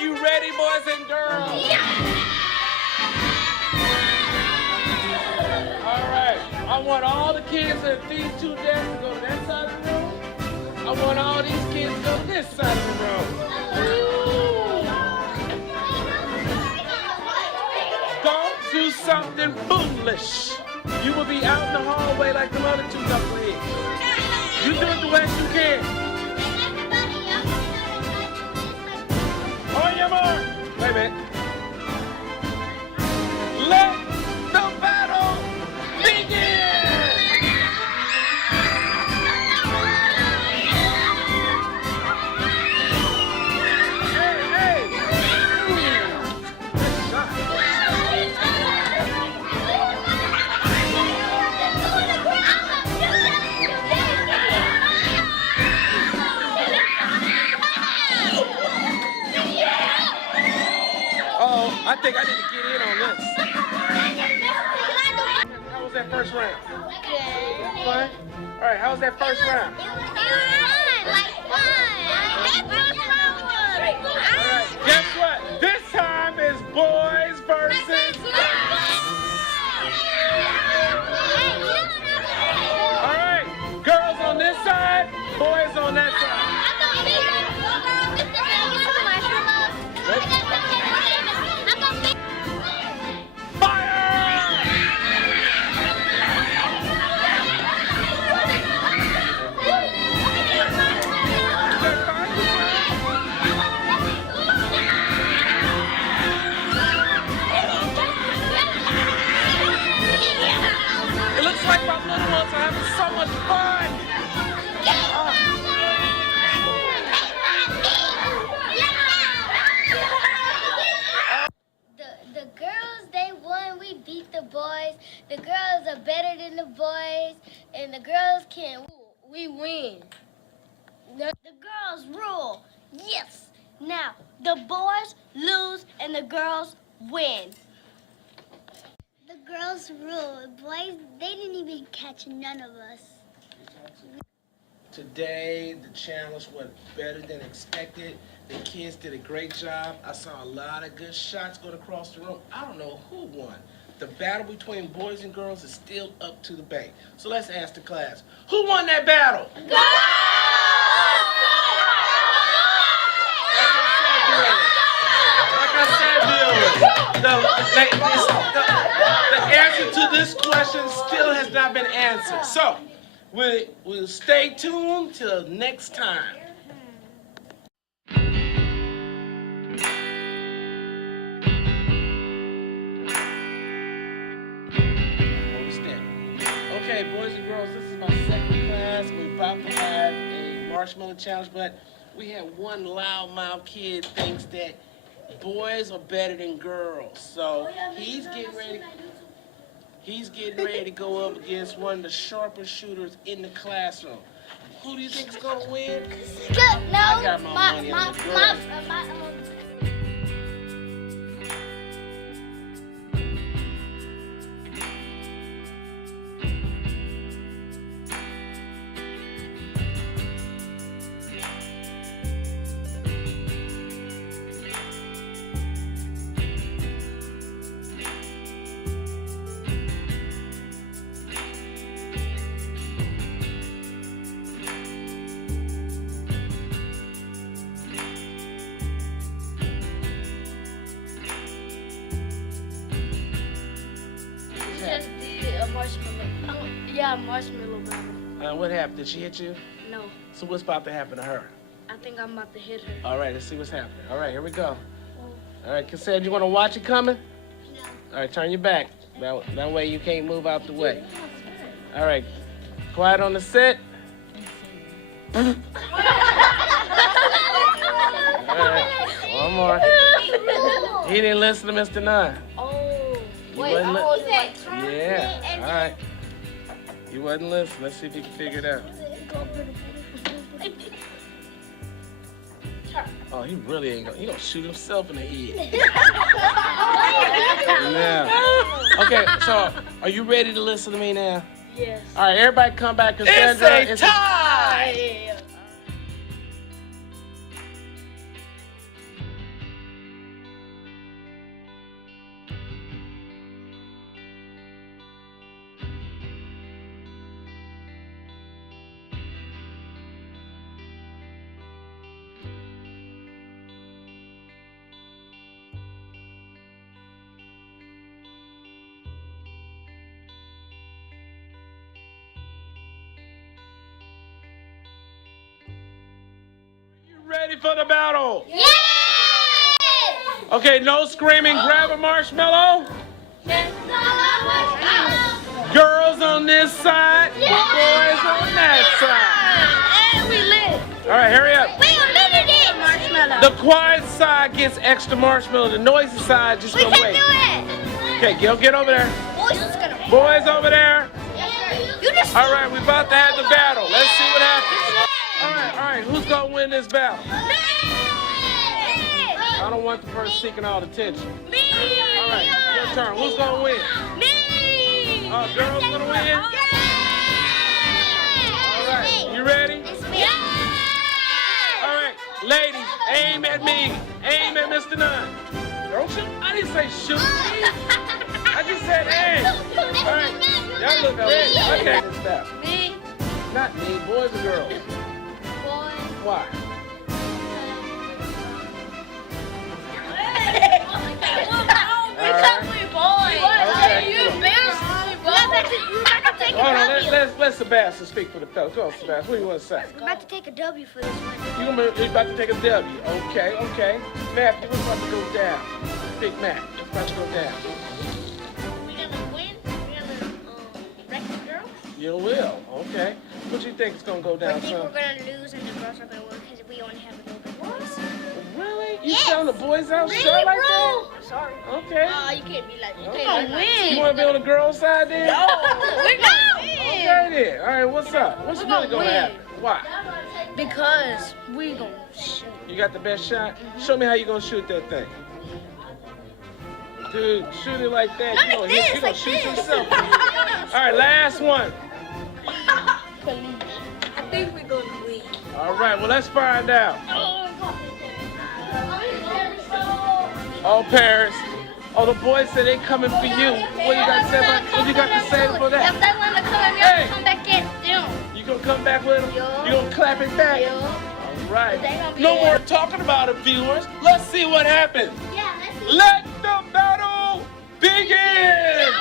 you ready, boys and girls? Yeah. All right. I want all the kids at these two desks to go to that side of the room. I want all these kids to go to this side of the room. Don't do something foolish. You will be out in the hallway like the other two knuckleheads. You do it the best you can. On your mark. Wait a minute. Let the battle begin. Hey. Good shot. I think I need to get in on this. How was that first round? Good. Fun? All right, how was that first round? It was fun. All right, guess what? This time is boys versus girls. All right, girls on this side, boys on that side. It looks like my little ones are having so much fun. The girls, they won. We beat the boys. The girls are better than the boys, and the girls can. We win. The girls rule. Yes. Now the boys lose and the girls win. The girls rule. Boys, they didn't even catch none of us. Today, the challenge went better than expected. The kids did a great job. I saw a lot of good shots going across the room. I don't know who won. The battle between boys and girls is still up to the bank. So let's ask the class, who won that battle? The answer to this question still has not been answered. So, we'll stay tuned till next time. Okay, boys and girls, this is my second class. We're about to have a marshmallow challenge, but we had one loudmouth kid thinks that boys are better than girls. So he's getting ready to go up against one of the sharpest shooters in the classroom. Who do you think is gonna win? No, I got my money on the girls. Just did a marshmallow. Yeah, marshmallow battle. What happened? Did she hit you? No, So what's about to happen to her? I think I'm about to hit her. All right, let's see what's happening. All right, here we go. All right, Cassandra, you want to watch it coming? No. All right, turn your back. That way you can't move out the way. All right, quiet on the set. All right, one more. He didn't listen to Mr. Nine. Oh, You wait, wasn't I'm li- holding my Yeah, all right. You wasn't listening. Let's see if you can figure it out. Oh, he really ain't he gonna shoot himself in the head. Yeah. Okay, so are you ready to listen to me now? Yes. All right, everybody come back. Cassandra, It's a tie! Yeah. ready for the battle? Yes! Okay, no screaming. Grab a marshmallow. Yes. Girls on this side, boys on that side. And we lit. All right, hurry up. Wait a minute. Marshmallow. The quiet side gets extra marshmallow. The noisy side just We gonna can wait. do it. Okay, Gil, get over there. Boys is gonna. Boys over there. You just. All right, we're about to have the battle. Let's see what happens. All right. Who's gonna win this battle? I don't want the person seeking all the attention. Me. All right, your turn. Who's gonna win? Me. Girls gonna win? All right, you ready? All right, ladies, aim at me. Aim at Mr. Nunn. Don't shoot. I didn't say shoot. I just said aim. All right, y'all look okay. Okay, stop. Me. Not me, boys or girls? Boy. Why? Hold on, let Sebastian speak for the fellas. Go on, Sebastian. What do you want to say? I'm about to take a W for this one. You're about to take a W. Okay. Matthew, what's about to go down? Big Mac, what's about to go down? We're gonna win. We're gonna wreck the girls. You will. Okay. What do you think is gonna go I down, think son? we're gonna lose and the girls are gonna win because we only have a little bit of boys. Really? You Yes. selling the boys out Really, short like bro? that? Sorry. Okay. You can't be like, Okay. gonna win. You want to be on the girls' side then? No, we're gonna win. Okay then. All right. What's up? What's We're really gonna gonna win. happen? Why? Because we gonna shoot. You got the best shot? Show me how you gonna shoot that thing. Dude, shoot it like that. You gonna shoot yourself. All right, last one. I think we're gonna win. All right, well, let's find out. Oh, Paris. Oh, the boys said they coming for you. What you got to say about? What you got to say for If that? they want to come, you Hey. have to come back in. You gonna come back with them? Yeah. You gonna clap it back? Yeah. All right. They gonna be No there. more talking about it, viewers. Let's see what happens. Yeah, let's see. Let the battle begin.